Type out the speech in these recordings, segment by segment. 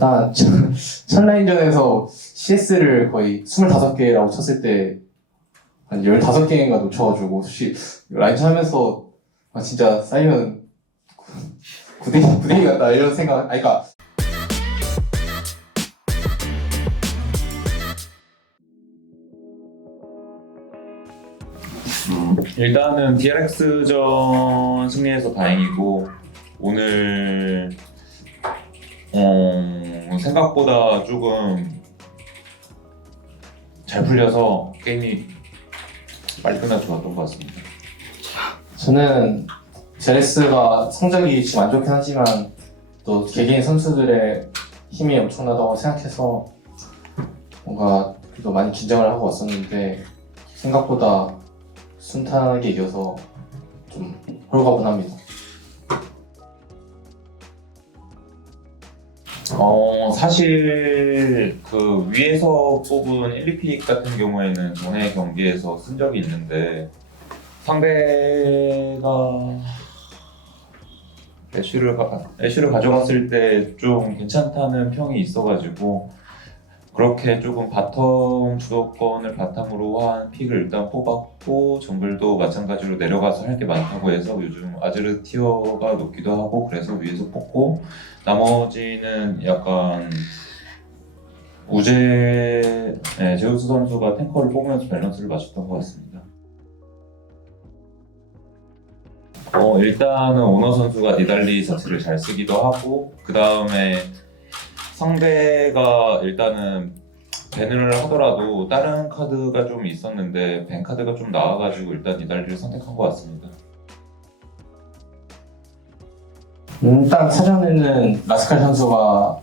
일단 첫 라인전에서 CS를 거의 25개라고 쳤을 때 한 15개인가 놓쳐가지고 혹시 라인전 하면서 진짜 사이언 구대기 같다 이런 생각. 그러니까 일단은 DRX전 승리해서 다행이고 오늘 생각보다 조금 잘 풀려서 게임이 빨리 끝나서 좋았던 것 같습니다. 저는 제레스가 성적이 지금 안 좋긴 하지만 또 개개인 선수들의 힘이 엄청나다고 생각해서 뭔가 그래도 많이 긴장을 하고 왔었는데 생각보다 순탄하게 이겨서 좀 홀가분합니다. 사실 그 위에서 뽑은 1, 2픽 같은 경우에는 전에 경기에서 쓴 적이 있는데 상대가 애쉬를 가져갔을 때 좀 괜찮다는 평이 있어가지고 그렇게 조금 바텀 주도권을 바탕으로 한 픽을 일단 뽑았고 정글도 마찬가지로 내려가서 할 게 많다고 해서 요즘 아즈르 티어가 높기도 하고 그래서 위에서 뽑고 나머지는 약간 제우스 선수가 탱커를 뽑으면서 밸런스를 맞췄던 것 같습니다. 일단은 오너 선수가 니달리 자체를 잘 쓰기도 하고 그 다음에 상대가 일단은 밴을 하더라도 다른 카드가 좀 있었는데 밴 카드가 좀 나와가지고 일단 니달리를 선택한 것 같습니다. 딱 사전에는 라스칼 선수가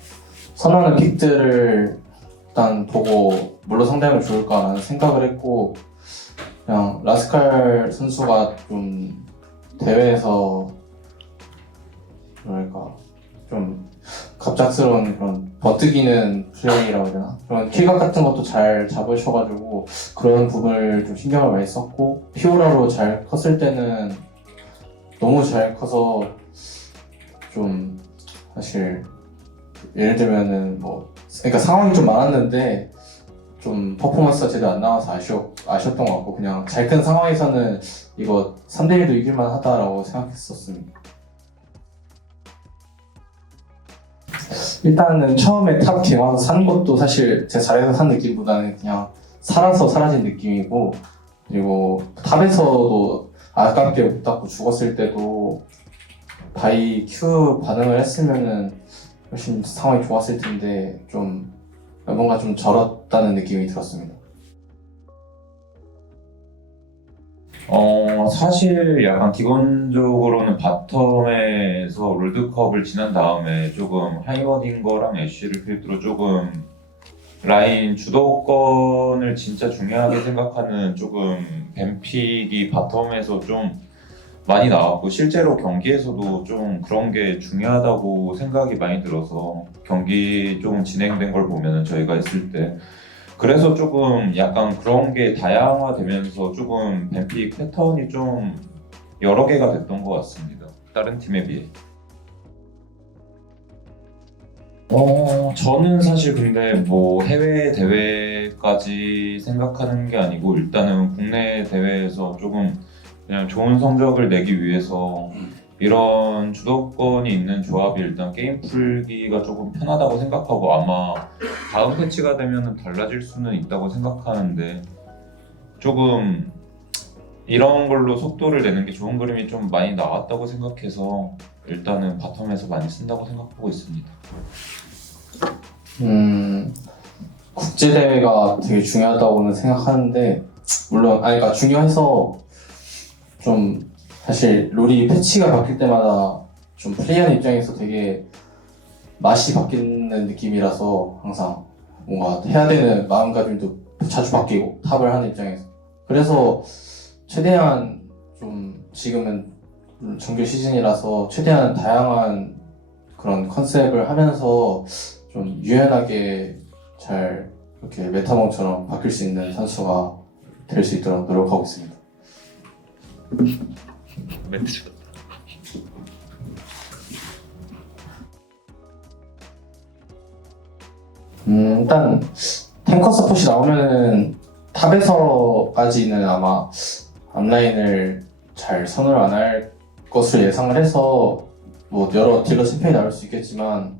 선호하는 픽들을 일단 보고 뭘로 상대하면 좋을까라는 생각을 했고 그냥 라스칼 선수가 좀 대회에서 뭐랄까 좀 갑작스러운 그런 버티기는 플레이라고 해야 되나? 그런 킬각 같은 것도 잘 잡으셔가지고 그런 부분을 좀 신경을 많이 썼고 피오라로 잘 컸을 때는 너무 잘 커서 좀 사실 예를 들면은 그러니까 상황이 좀 많았는데 좀 퍼포먼스가 제대로 안 나와서 아쉬웠던 것 같고 그냥 잘 큰 상황에서는 이거 3대1도 이길만 하다라고 생각했었습니다. 일단은 처음에 탑 갱 와서 산 것도 사실 제가 잘해서 산 느낌보다는 그냥 살아서 사라진 느낌이고 그리고 탑에서도 아깝게 못 닦고 죽었을 때도 바이 Q 반응을 했으면은 훨씬 상황이 좋았을 텐데 좀 뭔가 좀 절었다는 느낌이 들었습니다. 사실 약간 기본적으로는 바텀에서 롤드컵을 지난 다음에 조금 하이머딩거랑 애쉬를 필두로 조금 라인 주도권을 진짜 중요하게 생각하는 조금 뱀픽이 바텀에서 좀 많이 나왔고 실제로 경기에서도 좀 그런 게 중요하다고 생각이 많이 들어서 경기 조금 진행된 걸 보면은 저희가 했을 때 그래서 조금 약간 그런 게 다양화되면서 조금 뱀픽 패턴이 좀 여러 개가 됐던 것 같습니다. 다른 팀에 비해. 저는 사실 근데 뭐 해외 대회까지 생각하는 게 아니고 일단은 국내 대회에서 조금 그냥 좋은 성적을 내기 위해서 이런 주도권이 있는 조합이 일단 게임 풀기가 조금 편하다고 생각하고 아마 다음 패치가 되면 달라질 수는 있다고 생각하는데 조금 이런 걸로 속도를 내는 게 좋은 그림이 좀 많이 나왔다고 생각해서 일단은 바텀에서 많이 쓴다고 생각하고 있습니다. 국제대회가 되게 중요하다고는 생각하는데 물론 그러니까 중요해서 좀 사실 롤이 패치가 바뀔 때마다 좀 플레이하는 입장에서 되게 맛이 바뀌는 느낌이라서 항상 뭔가 해야 되는 마음가짐도 자주 바뀌고 탑을 하는 입장에서 그래서 최대한 좀 지금은 정규 시즌이라서 최대한 다양한 그런 컨셉을 하면서 좀 유연하게 잘 이렇게 메타몽처럼 바뀔 수 있는 선수가 될 수 있도록 노력하고 있습니다. 멘트 좋다. 일단 탱커 서폿이 나오면은 탑에서까지는 아마 앞라인을 잘 선을 안 할 것으로 예상을 해서 뭐 여러 딜러 챔피언이 나올 수 있겠지만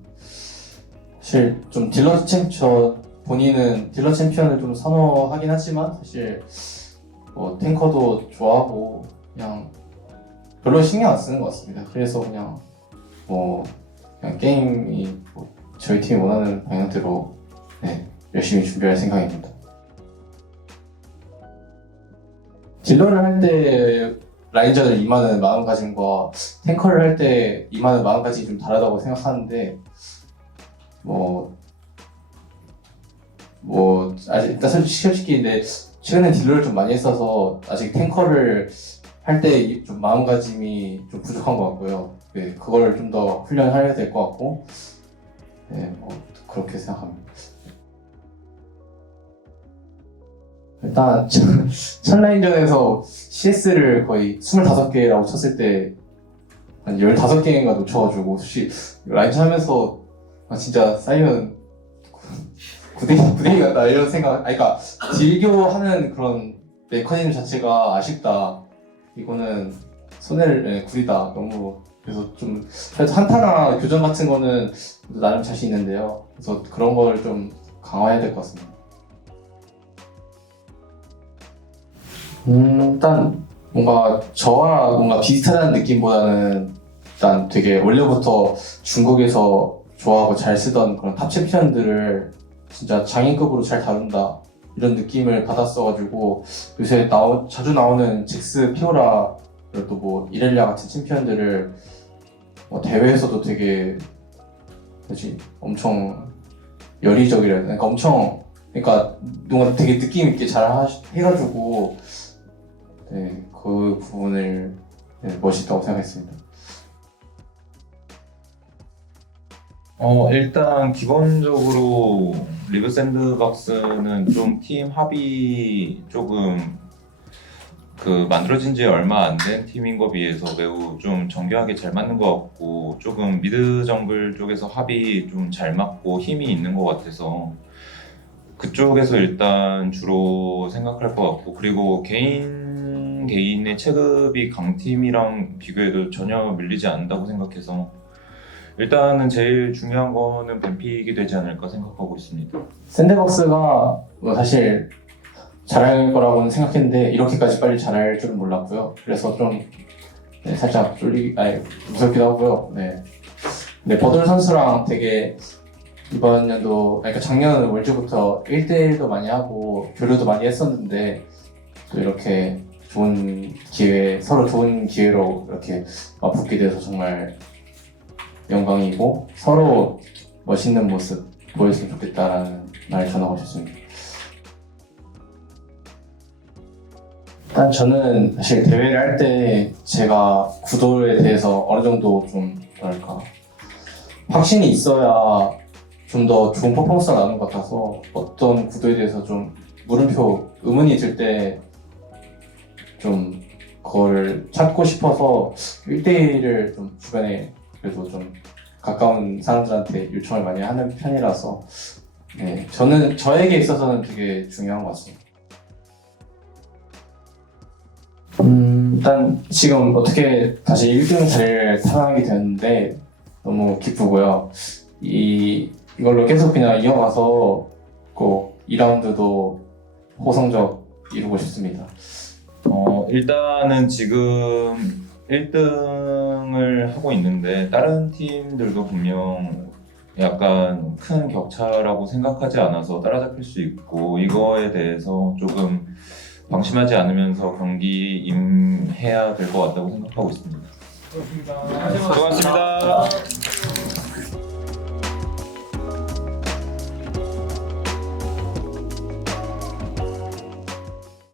사실 좀 본인은 딜러 챔피언을 좀 선호하긴 하지만 사실 뭐 탱커도 좋아하고 그냥 별로 신경 안 쓰는 것 같습니다. 그래서 그냥 그냥 게임이 뭐 저희 팀이 원하는 방향대로 열심히 준비할 생각입니다. 딜러를 할 때 라인전을 임하는 마음가짐과 탱커를 할 때 임하는 마음가짐이 좀 다르다고 생각하는데 아직 일단 솔직히 근데 최근에 딜러를 좀 많이 했어서 아직 탱커를 할 때 좀 마음가짐이 좀 부족한 것 같고요. 그걸 좀 더 훈련해야 될 것 같고 그렇게 생각합니다. 일단 첫 라인전에서 CS를 거의 25개라고 쳤을 때 한 15개인가 놓쳐가지고 솔직히 라인전 하면서 진짜 사이언 9대2 같다 이런 생각. 그러니까 딜교하는 그런 메커니즘 자체가 아쉽다. 이거는 손해를 구리다. 너무 그래서 좀 그래도 한타나 교전 같은 거는 나름 자신 있는데요. 그래서 그런 걸 좀 강화해야 될 것 같습니다. 일단 뭔가 저와 뭔가 비슷하다는 느낌보다는 일단 되게 원래부터 중국에서 좋아하고 잘 쓰던 그런 탑 챔피언들을 진짜 장인급으로 잘 다룬다 이런 느낌을 받았어가지고 요새 자주 나오는 잭스, 피오라 그리고 또 뭐 이렐리아 같은 챔피언들을 대회에서도 되게 엄청 열의적이라 해야 되나? 그러니까 뭔가 되게 느낌 있게 잘 해가지고 그 부분을 멋있다고 생각했습니다. 일단 기본적으로 리브 샌드박스는 좀 팀 합이 조금 만들어진 지 얼마 안 된 팀인 거 비해서 매우 좀 정교하게 잘 맞는 것 같고 조금 미드 정글 쪽에서 합이 좀 잘 맞고 힘이 있는 것 같아서 그쪽에서 일단 주로 생각할 것 같고 그리고 개인의 체급이 강팀이랑 비교해도 전혀 밀리지 않는다고 생각해서 일단은 제일 중요한 거는 뱀픽이 되지 않을까 생각하고 있습니다. 샌드박스가 사실 잘할 거라고는 생각했는데 이렇게까지 빨리 잘할 줄은 몰랐고요. 그래서 좀 살짝 무섭기도 하고요. 버들 선수랑 되게 이번 연도, 그러니까 작년 월즈부터 1대1도 많이 하고 교류도 많이 했었는데 또 이렇게 서로 좋은 기회로 이렇게 맞붙게 돼서 정말 영광이고 서로 멋있는 모습 보였으면 좋겠다라는 말을 전하고 싶습니다. 일단 저는 사실 대회를 할 때 제가 구도에 대해서 어느 정도 좀 확신이 있어야 좀 더 좋은 퍼포먼스가 나오는 것 같아서 어떤 구도에 대해서 좀 의문이 들 때 좀 그거를 찾고 싶어서 1대1을 좀 주변에 그래도 좀 가까운 사람들한테 요청을 많이 하는 편이라서 저에게 있어서는 되게 중요한 것 같습니다. 일단 지금 어떻게 다시 1등 자리를 탈환하게 되었는데 너무 기쁘고요. 이걸로 계속 그냥 이어가서 꼭 2라운드도 호성적 이루고 싶습니다. 일단은 지금 1등을 하고 있는데 다른 팀들도 분명 약간 큰 격차라고 생각하지 않아서 따라잡힐 수 있고 이거에 대해서 조금 방심하지 않으면서 경기 임해야 될 것 같다고 생각하고 있습니다. 수고하셨습니다. 수고하셨습니다.